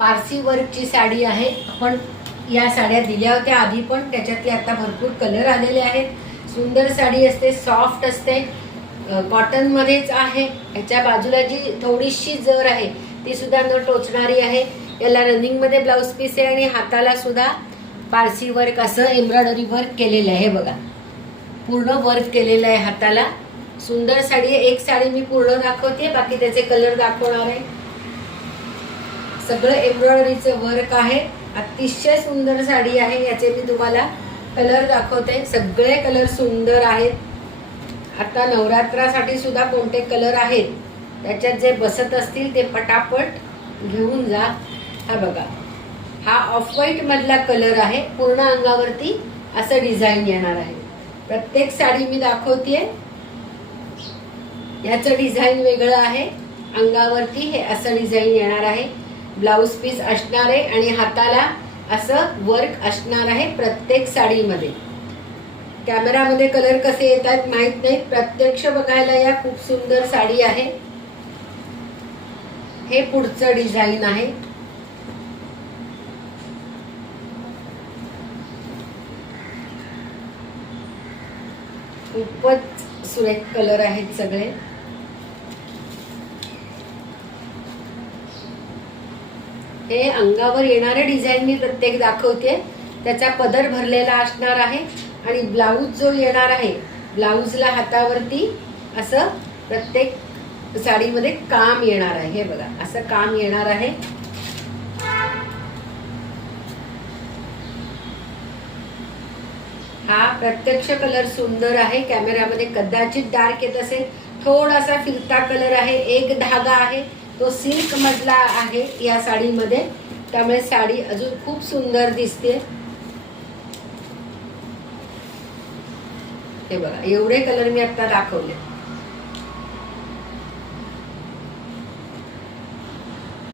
पारसी वर्कची साडी आहे। आपण या साड्या दिल्या होत्या आधी पण, त्याच्यातले आता भरपूर कलर आलेले आहेत। सुंदर साडी असते, सॉफ्ट असते, कॉटन मध्येच आहे। याच्या बाजूला जी थोडीशी जर आहे ती सुद्धा न टोचणारी आहे। याला रनिंग मध्ये ब्लाउज पीस आहे आणि हाताला सुद्धा पारसी वर्क असं एम्ब्रॉयडरी वर्क केलेलं आहे। बघा, पूर्ण वर्क केलेलं आहे हाताला। सुंदर साडी आहे। एक साडी मी पूर्ण दाखवते, बाकी त्याचे कलर दाखवणार आहे। सगळं एम्ब्रॉयडरीचं वर्क आहे। अतिशय सुंदर साडी आहे। याचे मी तुम्हाला कलर दाखवते। सगळे कलर सुंदर आहेत। आता नवरात्रासाठी सुद्धा कोणते कलर आहेत त्याच्यात जे बसत असतील ते पटापट घेऊन जा। हा बघा, हा ऑफ व्हाईट मधला कलर आहे। पूर्ण अंगावरती असं डिझाईन येणार आहे। प्रत्येक साडी मी दाखवतेय, याचं डिझाईन वेगळं आहे। अंगावरती हे असं डिझाईन येणार आहे। ब्लाउज पीस असणार आहे आणि हाताला असं वर्क असणार आहे प्रत्येक साडीमध्ये। कॅमेरामध्ये कलर कसे येतात माहित नाही, प्रत्यक्ष बघायला या। खूप सुंदर साडी आहे। हे पुढचं डिझाईन आहे। खूपच सुरेख कलर आहेत सगळे। हे अंगावर येणारे डिझाईन मी प्रत्येक दाखवते। त्याचा पदर भरलेला असणार आहे आणि ब्लाऊज जो येणार आहे, ब्लाऊजला हातावरती असं प्रत्येक साडीमध्ये काम येणार आहे। हे बघा, असं काम येणार आहे। हा प्रत्यक्ष कलर सुंदर आहे। कॅमेरामध्ये कदाचित डार्क येत असेल, थोडासा फिरता कलर आहे। एक धागा आहे तो सिल्क मधला आहे या साडीमध्ये, त्यामुळे साडी अजून खूप सुंदर दिसते। हे बघा, एवढे कलर मी आता दाखवले।